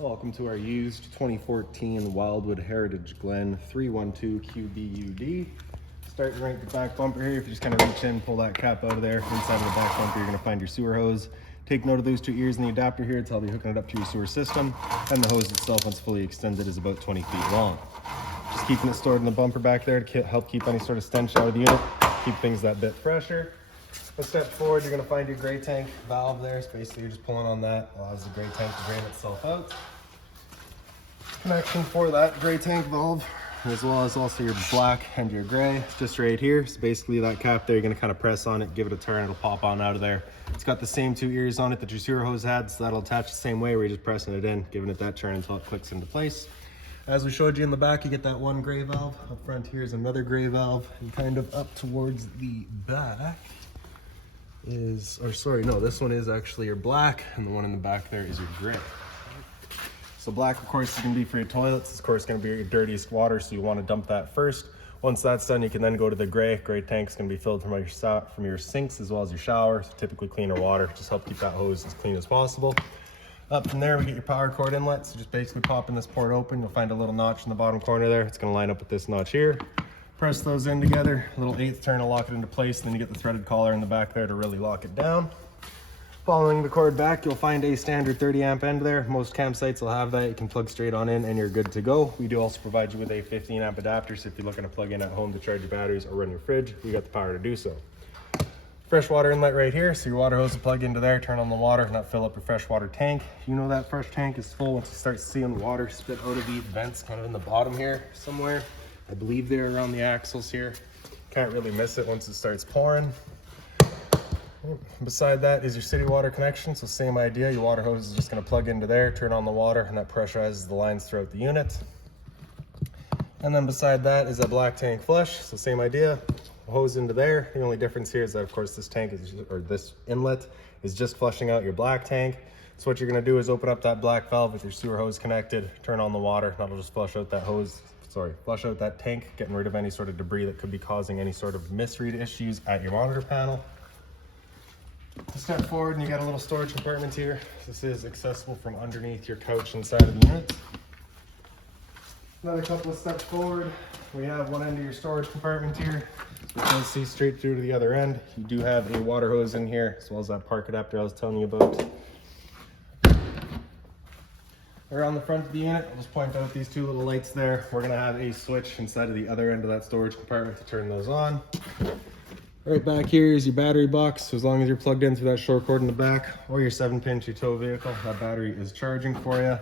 Welcome to our used 2014 Wildwood Heritage Glen 312 QBUD. Starting right at the back bumper here, if you just kind of reach in, pull that cap out of there. Inside of the back bumper, you're going to find your sewer hose. Take note of those two ears in the adapter here. It's how you're hooking it up to your sewer system. And the hose itself, once fully extended, is about 20 feet long. Just keeping it stored in the bumper back there to help keep any sort of stench out of the unit, keep things that bit fresher. A step forward, you're going to find your gray tank valve there. So basically, you're just pulling on that, allows the gray tank to drain itself out. Connection for that gray tank valve, as well as also your black and your gray, just right here. So basically, that cap there, you're going to kind of press on it, give it a turn, it'll pop on out of there. It's got the same two ears on it that your sewer hose had, so that'll attach the same way where you're just pressing it in, giving it that turn until it clicks into place. As we showed you in the back, you get that one gray valve. Up front here is another gray valve, and kind of up towards the back is, or sorry, no, this one is actually your black, and the one in the back there is your gray. So black, of course, is going to be for your toilets. It's, of course, going to be your dirtiest water, so you want to dump that first. Once that's done, you can then go to the gray. Gray tank's going to be filled from your sinks as well as your shower. So typically cleaner water, just help keep that hose as clean as possible. Up from there, we get your power cord inlet. So just basically popping this port open, you'll find a little notch in the bottom corner there. It's going to line up with this notch here. Press those in together, a little 1/8 turn to lock it into place, and then you get the threaded collar in the back there to really lock it down. Following the cord back, you'll find a standard 30 amp end there. Most campsites will have that. You can plug straight on in and you're good to go. We do also provide you with a 15 amp adapter, so if you're looking to plug in at home to charge your batteries or run your fridge, you got the power to do so. Fresh water inlet right here, so your water hose will plug into there, turn on the water, and that fill up your freshwater tank. You know that fresh tank is full once you start seeing water spit out of these vents kind of in the bottom here somewhere. I believe they're around the axles here. Can't really miss it once it starts pouring. Beside that is your city water connection, so same idea. Your water hose is just going to plug into there, turn on the water, and that pressurizes the lines throughout the unit. And then beside that is that black tank flush, so same idea. Hose into there. The only difference here is that, of course, this tank is, or this inlet is just flushing out your black tank. So what you're going to do is open up that black valve with your sewer hose connected, turn on the water, and that'll just flush out that flush out that tank, getting rid of any sort of debris that could be causing any sort of misread issues at your monitor panel. Step forward and you got a little storage compartment here. This is accessible from underneath your couch inside of the unit. Another couple of steps forward, we have one end of your storage compartment here. You can see straight through to the other end. You do have a water hose in here, as well as that park adapter I was telling you about. Around the front of the unit, I'll just point out these two little lights there. We're going to have a switch inside of the other end of that storage compartment to turn those on. Right back here is your battery box. So as long as you're plugged in through that short cord in the back or your 7-pin to tow vehicle, that battery is charging for you.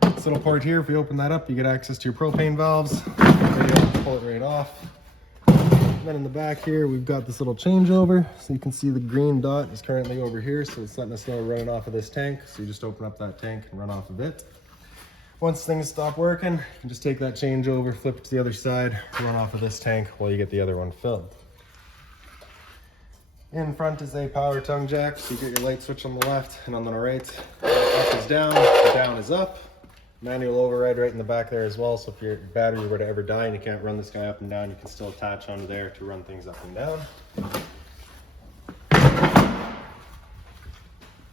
This little port here, if we open that up, you get access to your propane valves. Pull it right off. And then in the back here, we've got this little changeover. So you can see the green dot is currently over here, so it's letting us know we're running off of this tank. So you just open up that tank and run off of it. Once things stop working, you can just take that changeover, flip it to the other side, run off of this tank while you get the other one filled. In front is a power tongue jack, so you get your light switch on the left, and on the right, up is down is up. Manual override right in the back there as well, so if your battery were to ever die and you can't run this guy up and down, you can still attach onto there to run things up and down.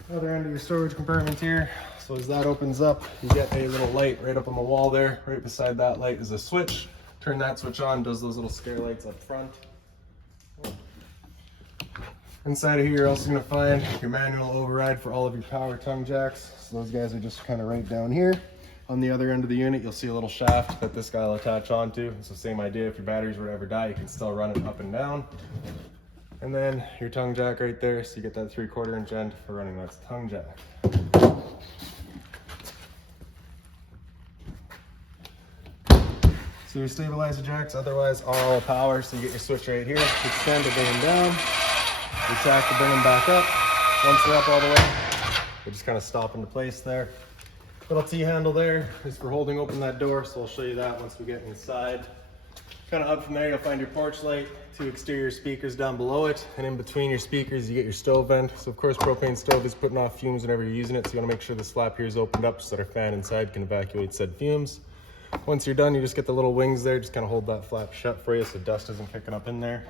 Other end of your storage compartment here, so as that opens up, you get a little light right up on the wall there. Right beside that light is a switch. Turn that switch on, does those little scare lights up front. Inside of here, you're also going to find your manual override for all of your power tongue jacks. So those guys are just kind of right down here. On the other end of the unit, you'll see a little shaft that this guy will attach onto. It's the same idea. If your batteries were to ever die, you can still run it up and down. And then your tongue jack right there, so you get that 3/4 inch end for running that tongue jack. So your stabilizer jacks otherwise are all power, so you get your switch right here, extend to bring them down. Retract to bring them back up. Once they're up all the way, they just kind of stop into place there. Little T-handle there is for holding open that door, so I'll show you that once we get inside. Kind of up from there, you'll find your porch light, 2 exterior speakers down below it, and in between your speakers, you get your stove vent. So of course, propane stove is putting off fumes whenever you're using it, so you want to make sure this flap here is opened up so that our fan inside can evacuate said fumes. Once you're done, you just get the little wings there, just kind of hold that flap shut for you so dust isn't picking up in there.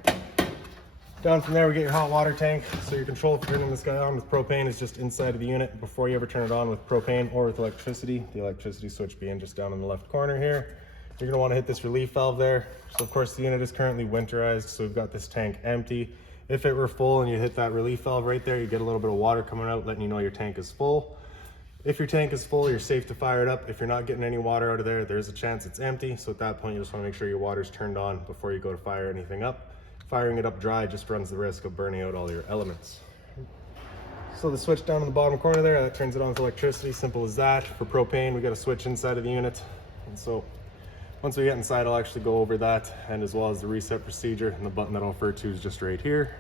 Down from there, we get your hot water tank. So your control for turning this guy on with propane is just inside of the unit before you ever turn it on with propane or with electricity. The electricity switch being just down in the left corner here. You're gonna wanna hit this relief valve there. So of course the unit is currently winterized, so we've got this tank empty. If it were full and you hit that relief valve right there, you get a little bit of water coming out, letting you know your tank is full. If your tank is full, you're safe to fire it up. If you're not getting any water out of there, there's a chance it's empty. So at that point, you just wanna make sure your water's turned on before you go to fire anything up. Firing it up dry just runs the risk of burning out all your elements. So the switch down in the bottom corner there, that turns it on with electricity, simple as that. For propane, we got a switch inside of the unit. And so once we get inside, I'll actually go over that and as well as the reset procedure, and the button that I'll refer to is just right here.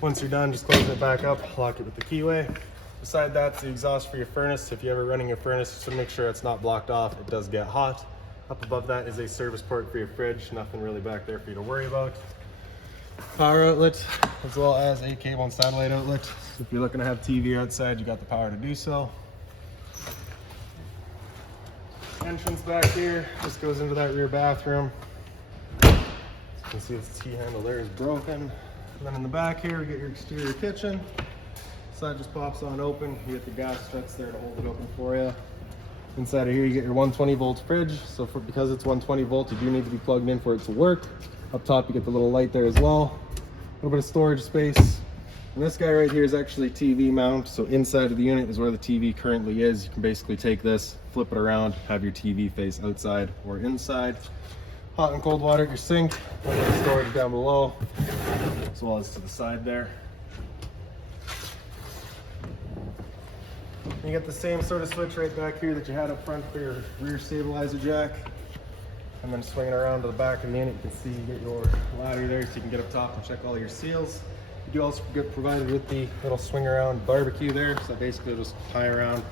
Once you're done, just close it back up, lock it with the keyway. Beside that's the exhaust for your furnace. If you're ever running your furnace, just to make sure it's not blocked off, it does get hot. Up above that is a service port for your fridge, nothing really back there for you to worry about. Power outlet, as well as a cable and satellite outlet. So if you're looking to have TV outside, you got the power to do so. Entrance back here just goes into that rear bathroom. As you can see, this T handle there is broken. And then in the back here, we get your exterior kitchen. Side just pops on open. You get the gas struts there to hold it open for you. Inside of here, you get your 120 volt fridge. So because it's 120 volt, you do need to be plugged in for it to work. Up top, you get the little light there as well. A little bit of storage space. And this guy right here is actually TV mount. So inside of the unit is where the TV currently is. You can basically take this, flip it around, have your TV face outside or inside. Hot and cold water at your sink. A little bit of storage down below, as well as to the side there. You get the same sort of switch right back here that you had up front for your rear stabilizer jack. And then swinging around to the back of the unit, you can see you get your ladder there so you can get up top and check all your seals. You do also get provided with the little swing around barbecue there. So basically just tie around,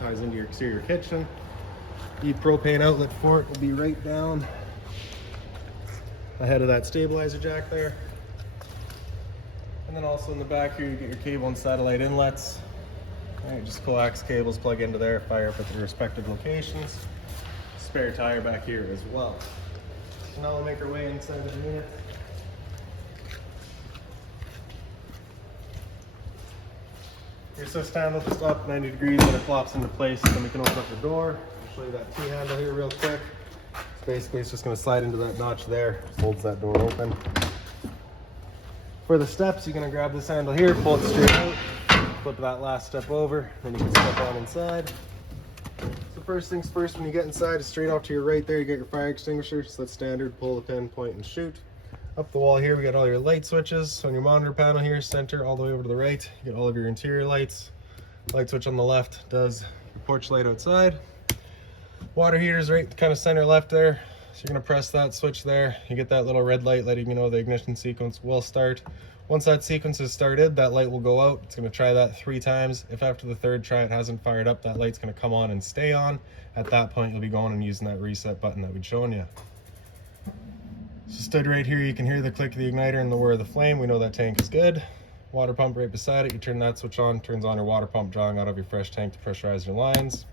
ties into your exterior kitchen. The propane outlet for it will be right down ahead of that stabilizer jack there. And then also in the back here, you get your cable and satellite inlets. All right, just coax cables plug into there, fire up at the respective locations. Spare tire back here as well. So now we'll make our way inside of the unit. Your assist handle just up 90 degrees when it flops into place, then we can open up the door. I'll show you that T handle here real quick. Basically, it's just going to slide into that notch there, just holds that door open. For the steps, you're going to grab this handle here, pull it straight out. Flip that last step over, then you can step on inside. So first things first, when you get inside, straight off to your right there, you get your fire extinguisher. So that's standard, pull the pin, point, and shoot. Up the wall here, we got all your light switches. On your monitor panel here, center, all the way over to the right, you get all of your interior lights. Light switch on the left does your porch light outside. Water heater's right kind of center left there. So you're gonna press that switch there. You get that little red light letting you know the ignition sequence will start. Once that sequence is started, that light will go out. It's gonna try that 3 times. If after the 3rd try it hasn't fired up, that light's gonna come on and stay on. At that point, you'll be going and using that reset button that we'd shown you. So stood right here, you can hear the click of the igniter and the whir of the flame. We know that tank is good. Water pump right beside it. You turn that switch on, turns on your water pump, drawing out of your fresh tank to pressurize your lines.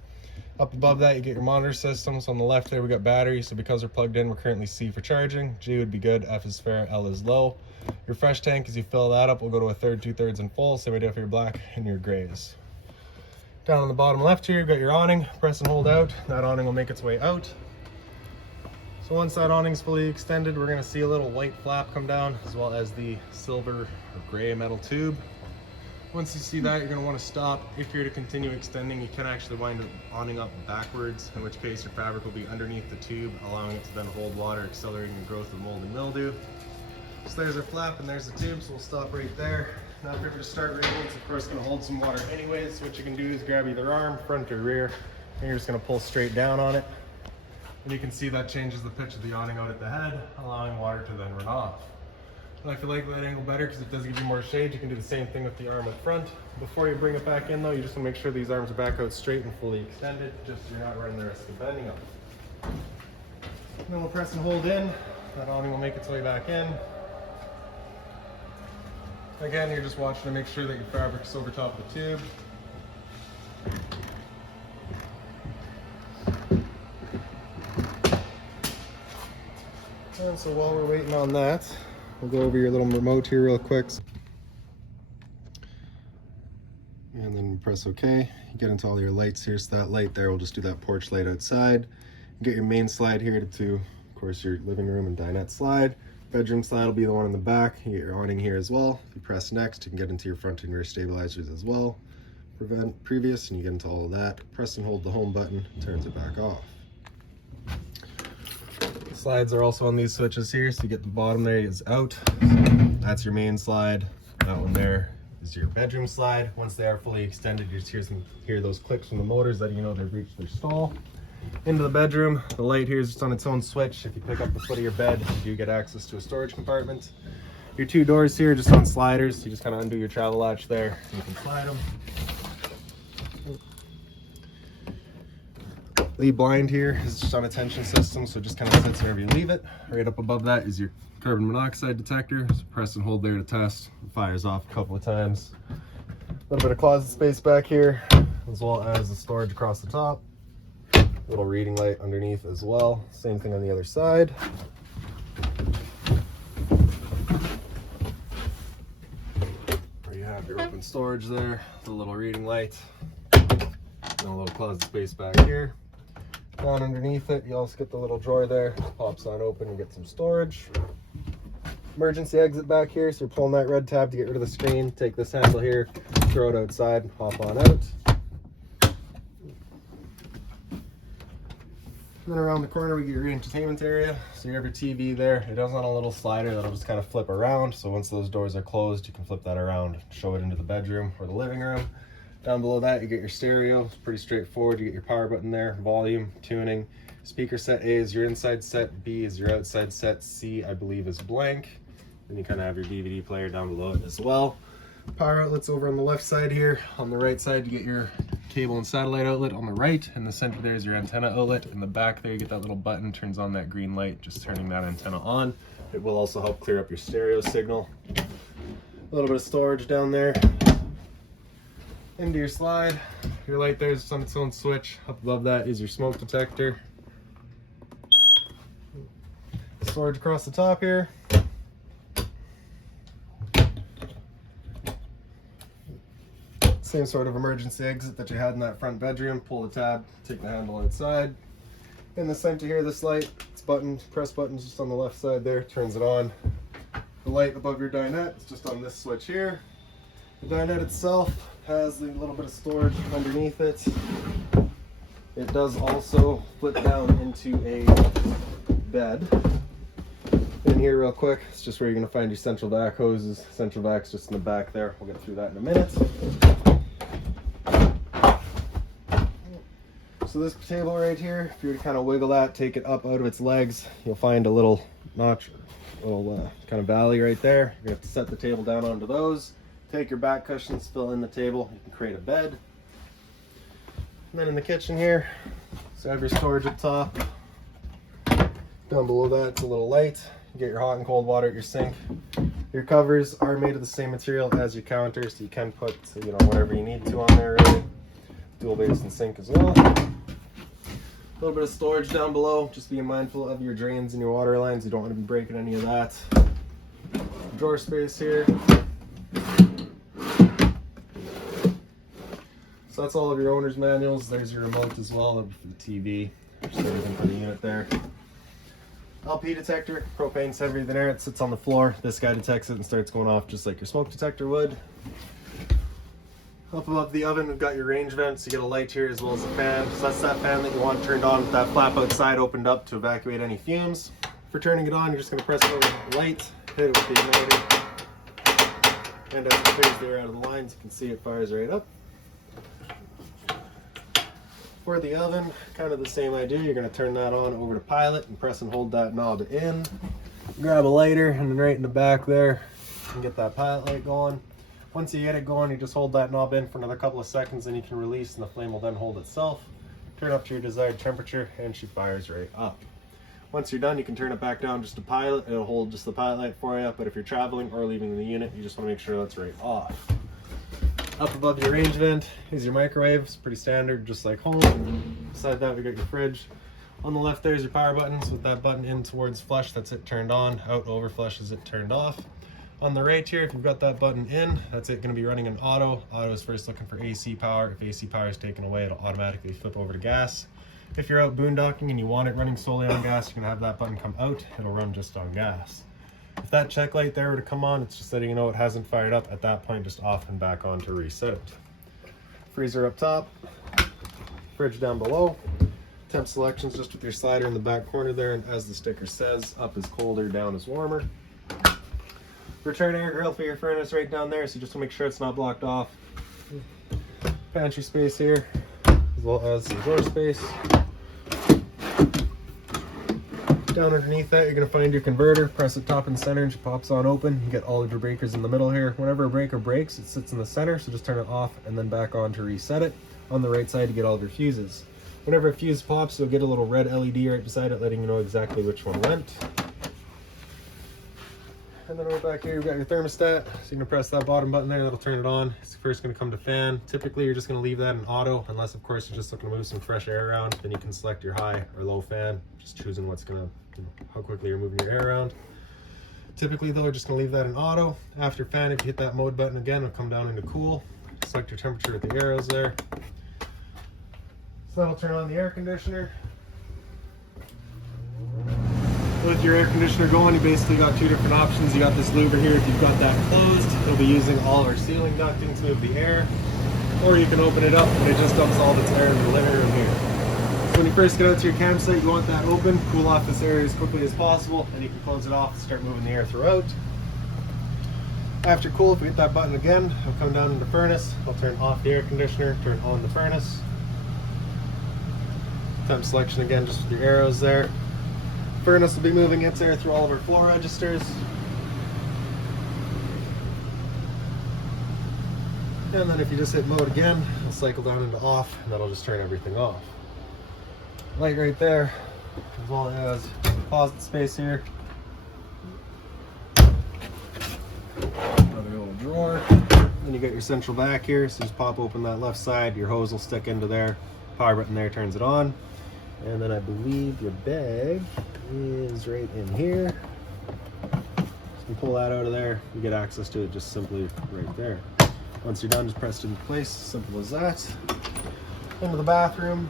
Up above that, you get your monitor systems. On the left there, we got battery. So because we're plugged in, we're currently C for charging. G would be good, F is fair, L is low. Your fresh tank, as you fill that up, will go to 1/3, 2/3, and full. Same idea for your black and your grays. Down on the bottom left here, you've got your awning. Press and hold out. That awning will make its way out. So once that awning's fully extended, we're gonna see a little white flap come down, as well as the silver or gray metal tube. Once you see that, you're gonna wanna stop. If you're to continue extending, you can actually wind up awning up backwards, in which case your fabric will be underneath the tube, allowing it to then hold water, accelerating the growth of mold and mildew. So there's our flap and there's the tube, so we'll stop right there. Now if you're to start raising, it's of course gonna hold some water anyways. So what you can do is grab either arm, front or rear, and you're just gonna pull straight down on it. And you can see that changes the pitch of the awning out at the head, allowing water to then run off. And if you like that angle better, because it does give you more shade, you can do the same thing with the arm up front. Before you bring it back in though, you just want to make sure these arms are back out straight and fully extended, just so you're not running the risk of bending them. And then we'll press and hold in. That awning will make its way back in. Again, you're just watching to make sure that your fabric's over top of the tube. And so while we're waiting on that, We'll go over your little remote here real quick. And then press OK. You get into all your lights here. So that light there, we'll just do that porch light outside. You get your main slide here to, of course, your living room and dinette slide. Bedroom slide will be the one in the back. You get your awning here as well. If you press next, you can get into your front and rear stabilizers as well. Prevent previous, and you get into all of that. Press and hold the home button, turns it back off. Slides are also on these switches here, so you get the bottom there is out. So that's your main slide. That one there is your bedroom slide. Once they are fully extended, you just hear those clicks from the motors that you know they've reached their stall. Into the bedroom, the light here is just on its own switch. If you pick up the foot of your bed, you do get access to a storage compartment. Your two doors here just on sliders. You just kind of undo your travel latch there. You can slide them. The blind here is just on a tension system, so it just kind of sits wherever you leave it. Right up above that is your carbon monoxide detector. So press and hold there to test. It fires off a couple of times. A little bit of closet space back here, as well as the storage across the top. Little reading light underneath as well. Same thing on the other side. Where you have your open storage there, the little reading light, and a little closet space back here. Down underneath it, you also get the little drawer there. Pops on open, you get some storage. Emergency exit back here, so you're pulling that red tab to get rid of the screen. Take this handle here, throw it outside, hop on out. And then around the corner we get your entertainment area. So you have your TV there. It does on a little slider that'll just kind of flip around. So once those doors are closed, you can flip that around, show it into the bedroom or the living room. Down below that, you get your stereo. It's pretty straightforward. You get your power button there, volume, tuning. Speaker set A is your inside set, B is your outside set, C I believe is blank. Then you kind of have your DVD player down below it as well. Power outlets over on the left side here. On the right side, you get your cable and satellite outlet. On the right, in the center there is your antenna outlet. In the back there, you get that little button, turns on that green light, just turning that antenna on. It will also help clear up your stereo signal. A little bit of storage down there. Into your slide. Your light there is on its own switch. Up above that is your smoke detector. Storage across the top here. Same sort of emergency exit that you had in that front bedroom. Pull the tab, take the handle outside. In the center here, this light, it's button, press buttons just on the left side there, turns it on. The light above your dinette is just on this switch here. The dinette itself has a little bit of storage underneath it. It does also flip down into a bed. In here real quick, it's just where you're gonna find your central vac hoses. Central vac's just in the back there. We'll get through that in a minute. So this table right here, if you were to kind of wiggle that, take it up out of its legs, you'll find a little notch, little kind of valley right there. You're gonna have to set the table down onto those. Take your back cushions, fill in the table. You can create a bed. And then in the kitchen here, so have your storage up top. Down below that, it's a little light. You get your hot and cold water at your sink. Your covers are made of the same material as your counter, so you can put whatever you need to on there really. Dual basin sink as well. A little bit of storage down below. Just being mindful of your drains and your water lines. You don't want to be breaking any of that. Drawer space here. So that's all of your owner's manuals. There's your remote as well for the TV. Just everything for the unit there. LP detector, propane's heavier than air. It sits on the floor. This guy detects it and starts going off just like your smoke detector would. Up above the oven, we've got your range vents. You get a light here as well as a fan. So that's that fan that you want turned on with that flap outside opened up to evacuate any fumes. For turning it on, you're just going to press it over the light, hit it with the igniter, and as it clears the air out of the lines, you can see it fires right up. For the oven, kind of the same idea. You're going to turn that on over to pilot and press and hold that knob in. Grab a lighter, and then right in the back there, you can get that pilot light going. Once you get it going, you just hold that knob in for another couple of seconds and you can release, and the flame will then hold itself. Turn up to your desired temperature and she fires right up. Once you're done, you can turn it back down just to pilot. It'll hold just the pilot light for you, but if you're traveling or leaving the unit, you just want to make sure that's right off. Up above your range vent is your microwave. It's pretty standard, just like home. Beside that, we got your fridge. On the left there's your power buttons. With that button in towards flush, that's it turned on. Out over flush is it turned off. On the right here, if you've got that button in, that's it going to be running an auto. Auto is first looking for AC power. If AC power is taken away, it'll automatically flip over to gas. If you're out boondocking and you want it running solely on gas, you're going to have that button come out. It'll run just on gas. If that check light there were to come on, it's just letting you know it hasn't fired up. At that point, just off and back on to reset it. Freezer up top, fridge down below. Temp selections just with your slider in the back corner there, and as the sticker says, up is colder, down is warmer. Return air grill for your furnace right down there, so just to make sure it's not blocked off. Pantry space here, as well as some drawer space. Down underneath that, you're going to find your converter. Press it top and center and it pops on open. You get all of your breakers in the middle here. Whenever a breaker breaks, it sits in the center, so just turn it off and then back on to reset it. On the right side, you get all of your fuses. Whenever a fuse pops, you'll get a little red LED right beside it, letting you know exactly which one went. And then right back here, you've got your thermostat. So you're gonna press that bottom button there, that'll turn it on. It's first gonna come to fan. Typically, you're just gonna leave that in auto, unless of course you're just looking to move some fresh air around. Then you can select your high or low fan, just choosing what's gonna, how quickly you're moving your air around. Typically though, we're just gonna leave that in auto. After fan, if you hit that mode button again, it'll come down into cool. Select your temperature with the arrows there. So that'll turn on the air conditioner. With your air conditioner going, you basically got two different options. You got this louver here. If you've got that closed, it'll be using all of our ceiling ducting to move the air. Or you can open it up and it just dumps all of its air in the living room here. So when you first get out to your campsite, you want that open, cool off this area as quickly as possible, and you can close it off and start moving the air throughout. After cool, if we hit that button again, it'll come down into furnace. I'll turn off the air conditioner, turn on the furnace. Temp selection again, just with your arrows there. Furnace will be moving its air through all of our flow registers. And then if you just hit mode again, it'll cycle down into off, and that'll just turn everything off. Light right there, as well as closet space here. Another little drawer. Then you got your central vac here, so just pop open that left side, your hose will stick into there. Power button there turns it on. And then I believe your bag is right in here. So you pull that out of there, you get access to it just simply right there. Once you're done, just press it into place, simple as that. Into the bathroom.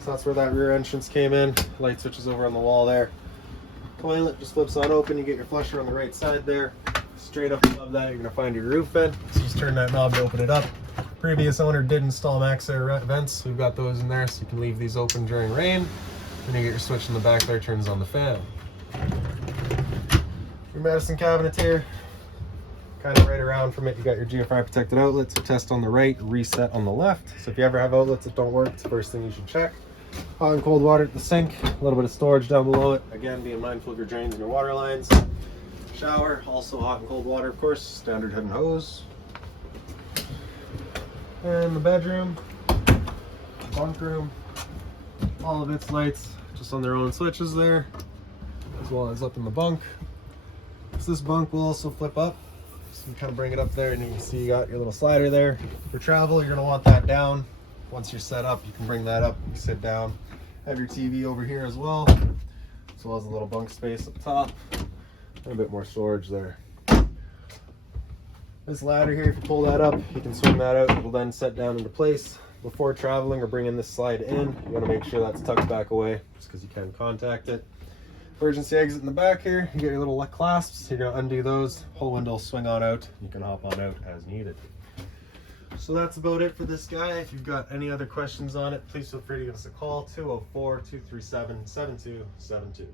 So that's where that rear entrance came in. Light switches over on the wall there. Toilet just flips on open, you get your flusher on the right side there. Straight up above that, you're gonna find your roof vent. So just turn that knob to open it up. Previous owner did install max air vents. We've got those in there, so you can leave these open during rain. Then you get your switch in the back there, turns on the fan. Your medicine cabinet here, kind of right around from it, you got your GFI protected outlets. So test on the right, reset on the left. So if you ever have outlets that don't work, it's the first thing you should check. Hot and cold water at the sink, a little bit of storage down below it. Again, being mindful of your drains and your water lines. Shower, also hot and cold water, of course, standard head and hose. And the bedroom, bunk room, all of its lights just on their own switches there, as well as up in the bunk. So this bunk will also flip up, so you kind of bring it up there and you can see you got your little slider there. For travel, you're going to want that down. Once you're set up, you can bring that up, you sit down. Have your TV over here as well as a little bunk space up top and a bit more storage there. This ladder here, if you pull that up, you can swing that out. It'll then set down into place. Before traveling or bringing this slide in, you want to make sure that's tucked back away, just because you can contact it. Emergency exit in the back here. You get your little clasps. You're going to undo those. Whole window will swing on out. You can hop on out as needed. So that's about it for this guy. If you've got any other questions on it, please feel free to give us a call, 204-237-7272.